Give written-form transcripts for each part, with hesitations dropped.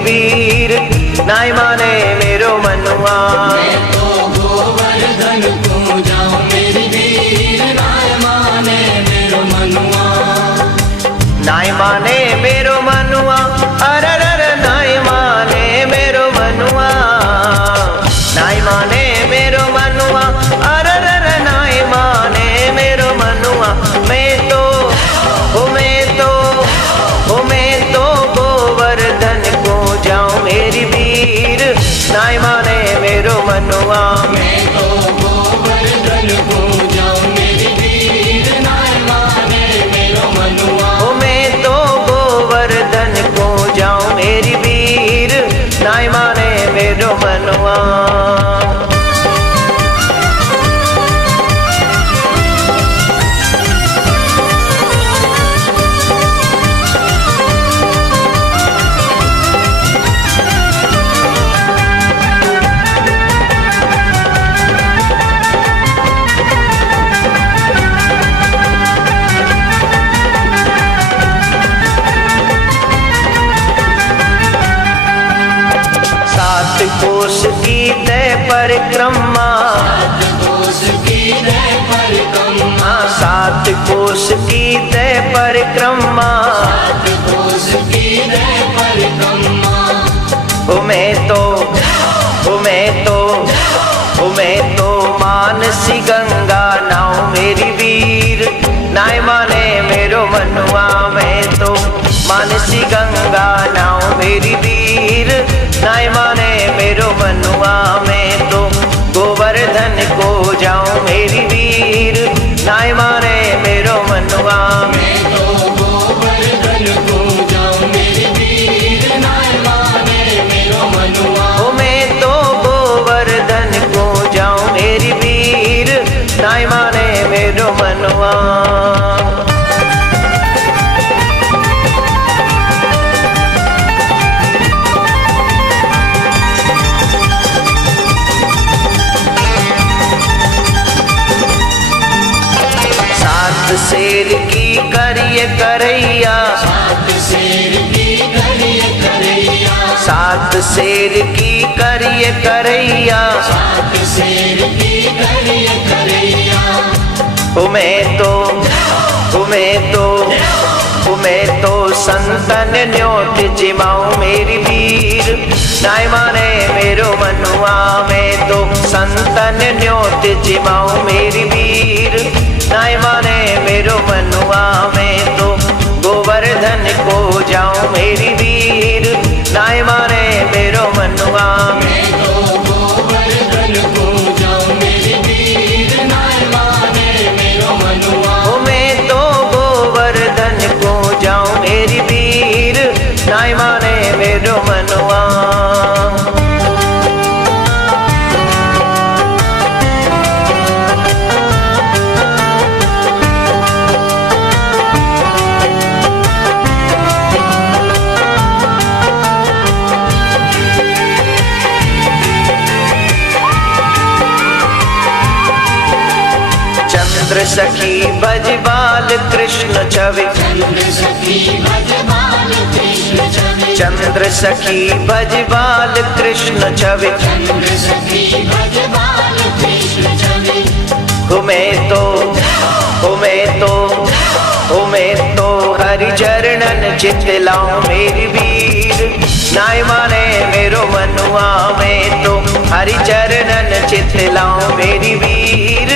वीर, नाई माने मेरो मनुआ। मैं तो गोवर्धन को जाऊं मेरी वीर, नाई माने मेरो मनुआ। नाई माने मेरो मनुआ, अररर नाई माने मेरो मनुआ। नाई माने मेरो मनुआ, अररर नाई माने मेरो मनुआ। मैं तो गोवर्धन को जाऊं मेरी वीर, नाई माने मेरो मनुआ। मैं तो गोवर्धन को जाऊं मेरी वीर, नाई माने मेरो मनुआ। मैं तो गोवर्धन को जाऊं मेरी वीर, नाई माने मेरो मनुआ। कोष की तय परिक्रमा, सात कोष की तय परिक्रमा, सात कोष की तय परिक्रमा। सात कोष की तय परिक्रमा। मैं तो मानसी गंगा नाव मेरी वीर, नाई माने मेरो मनुआ। मैं तो मानसी गंगा नाव मेरी वीर, नाई माने मेरो मनुआ। मैं तो गोवर्धन को जाऊं मेरी वीर, नाई माने मेरो मनुआ। मैं तो गोवर्धन को जाऊं मेरी वीर, नाई माने मेरो मनुआ। मैं तो गोवर्धन को जाऊं मेरी वीर, नाई माने मेरो मनुआ। शेर की करिए करैया, सात शेर की करिए करैया, सात शेर की करिए करैया। सात शेर की करिए करैया। मैं तो संतन न्योट जिमाऊं मेरी वीर, नाई माने मेरो मनुआ। मैं तो संतन न्योट जिमाऊं मेरी वीर, नाई माने मेरो मनुआ। मैं तो गोवर्धन को जाऊं मेरी वीर, नाई माने मेरो मनुआ। मैं तो गोवर्धन को जाऊं मेरी वीर, नाई माने मेरो मनुआ। मैं तो गोवर्धन को जाऊं मेरी वीर, नाई माने मेरो मनुआ। चंद्र सखी भजबाल कृष्ण छवि, चंद्र सखी भजबाल कृष्ण छवि, चंद्र सखी भजबाल कृष्ण छवि। चंद्र सखी भजबाल कृष्ण छवि। मैं तो हरि चरणन चितलाऊं मेरी वीर, नाई माने मेरो मनुआ। मैं तो हरि चरणन चितलाऊं मेरी वीर,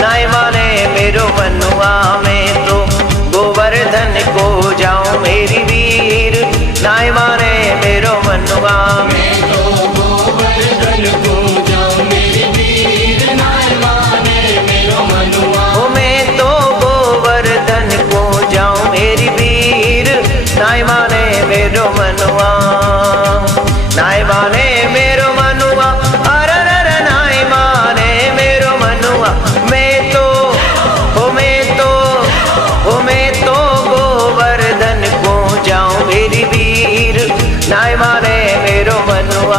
नाई माने मेरो मनुआ। मैं तो गोवर्धन को जाऊं मेरी वीर, नाई माने मेरो मनुआ। मैं तो गोवर्धन को जाऊं मेरी वीर, नाई माने मेरो मनुआ। मैं तो गोवर्धन को जाऊं मेरी वीर, नाई माने मेरो मनुआ। नाई माने मेरो मनुआ, अररर नाई माने मेरो मनुआ। मैं तो गोवर्धन को जाऊं मेरी वीर, नाई माने मेरो मनुआ।